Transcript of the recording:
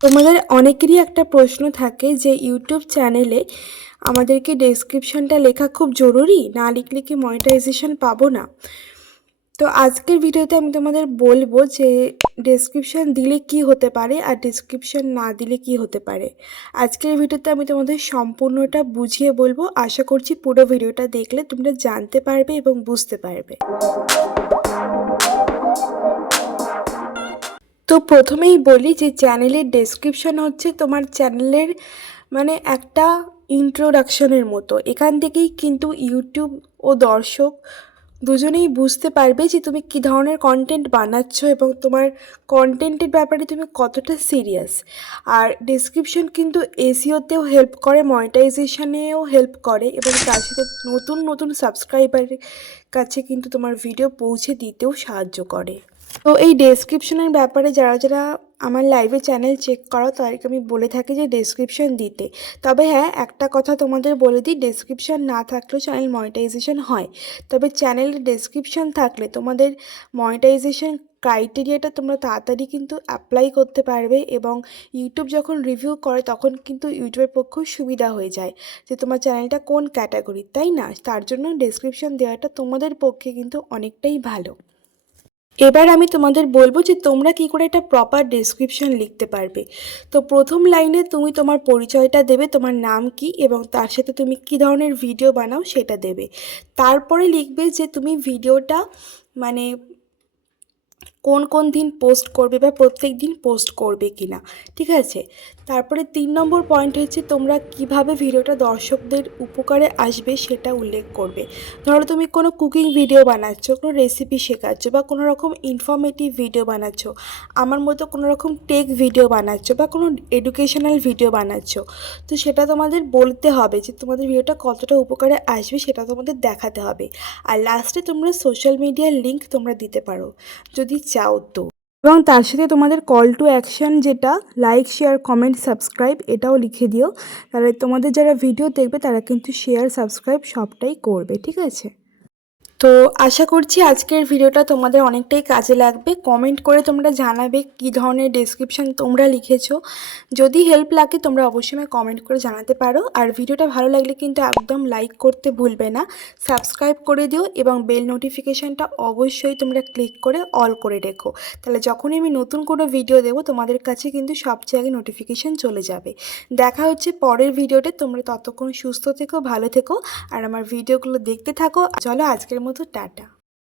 তোমাদের অনেকেরই একটা প্রশ্ন থাকে যে ইউটিউব চ্যানেলে আমাদেরকে ডেসক্রিপশনটা লেখা খুব জরুরি? না লিখলে কি মনিটাইজেশন পাবো না? তো আজকের ভিডিওতে আমি তোমাদের বলব যে ডেসক্রিপশন দিলে কি হতে পারে আর ডেসক্রিপশন না দিলে কি হতে পারে। আজকের ভিডিওতে আমি তোমাদের সম্পূর্ণটা বুঝিয়ে বলব। আশা করছি পুরো ভিডিওটা দেখলে তোমরা জানতে পারবে এবং বুঝতে পারবে। তো প্রথমেই বলি যে চ্যানেলের ডেসক্রিপশন হচ্ছে তোমার চ্যানেলের মানে একটা ইন্ট্রোডাকশনের মতো। এখান থেকেই কিন্তু ইউটিউব ও দর্শক দুজনেই বুঝতে পারবে যে তুমি কী ধরনের কন্টেন্ট বানাচ্ছ এবং তোমার কন্টেন্টের ব্যাপারে তুমি কতটা সিরিয়াস আর ডেসক্রিপশন কিন্তু এসিওতেও হেল্প করে মনিটাইজেশনেও হেল্প করে এবং তার সাথে নতুন নতুন সাবস্ক্রাইবারের কাছে কিন্তু তোমার ভিডিও পৌঁছে দিতেও সাহায্য করে। তো এই ডেসক্রিপশনের ব্যাপারে যারা যারা আমার লাইভে চ্যানেল চেক করো, তাদেরকে আমি বলে থাকি যে ডেসক্রিপশন দিতে। তবে হ্যাঁ একটা কথা তোমাদের বলে দিই ডেসক্রিপশন না থাকলেও চ্যানেল মনিটাইজেশন হয়। তবে চ্যানেলের ডেসক্রিপশন থাকলে তোমাদের মনিটাইজেশন ক্রাইটেরিয়াটা তোমরা তাড়াতাড়ি কিন্তু অ্যাপ্লাই করতে পারবে এবং ইউটিউব যখন রিভিউ করে, তখন কিন্তু ইউটিউবের পক্ষেও সুবিধা হয়ে যায় যে তোমার চ্যানেলটা কোন ক্যাটাগরি তাই না? তার জন্য ডেসক্রিপশন দেওয়াটা তোমাদের পক্ষে কিন্তু অনেকটাই ভালো। এবার আমি তোমাদের বলব যে তোমরা কি করে একটা প্রপার ডেসক্রিপশন লিখতে পারবে। তো প্রথম লাইনে তুমি তোমার পরিচয়টা দেবে, তোমার নাম কি এবং তার সাথে তুমি কি ধরনের ভিডিও বানাও সেটা দেবে। তারপরে লিখবে যে তুমি ভিডিওটা মানে কোন কোন দিন পোস্ট করবে বা প্রত্যেক দিন পোস্ট করবে কি না ঠিক আছে? তারপরে তিন নম্বর পয়েন্ট হচ্ছে তোমরা কীভাবে ভিডিওটা দর্শকদের উপকারে আসবে সেটা উল্লেখ করবে। ধরো তুমি কোনো কুকিং ভিডিও বানাচ্ছ, কোনো রেসিপি শেখাচ্ছ বা কোনো রকম ইনফরমেটিভ ভিডিও বানাচ্ছ, আমার মতো কোনো রকম টেক ভিডিও বানাচ্ছ বা কোনো এডুকেশনাল ভিডিও বানাচ্ছ, তো সেটা তোমাদের বলতে হবে যে তোমাদের ভিডিওটা কতটা উপকারে আসবে সেটা তোমাদের দেখাতে হবে। আর লাস্টে তোমরা সোশ্যাল মিডিয়ার লিঙ্ক তোমরা দিতে পারো। যদি চাও তো। এবং তার সাথে তোমাদের কল টু অ্যাকশন যেটা লাইক শেয়ার কমেন্ট সাবস্ক্রাইব এটাও লিখে দিও। তাহলে তোমাদের যারা ভিডিও দেখবে তারা কিন্তু শেয়ার সাবস্ক্রাইব সবটাই করবে, ঠিক আছে? তো আশা করছি আজকের ভিডিওটা তোমাদের অনেকটাই কাজে লাগবে। কমেন্ট করে তোমরা জানাবে কী ধরনের ডেসক্রিপশান তোমরা লিখেছো। যদি হেল্প লাগে তোমরা অবশ্যই আমায় কমেন্ট করে জানাতে পারো। আর ভিডিওটা ভালো লাগলে কিন্তু একদম লাইক করতে ভুলবে না। সাবস্ক্রাইব করে দিও এবং বেল নোটিফিকেশানটা অবশ্যই তোমরা ক্লিক করে অল করে রেখো। তাহলে যখনই আমি নতুন কোনো ভিডিও দেবো, তোমাদের কাছে কিন্তু সবচেয়ে আগে নোটিফিকেশান চলে যাবে। দেখা হচ্ছে পরের ভিডিওতে তোমরা ততক্ষণ সুস্থ থেকো, ভালো থেকো। আর আমার ভিডিওগুলো দেখতে থাকো। চলো আজকের মতো টাটা।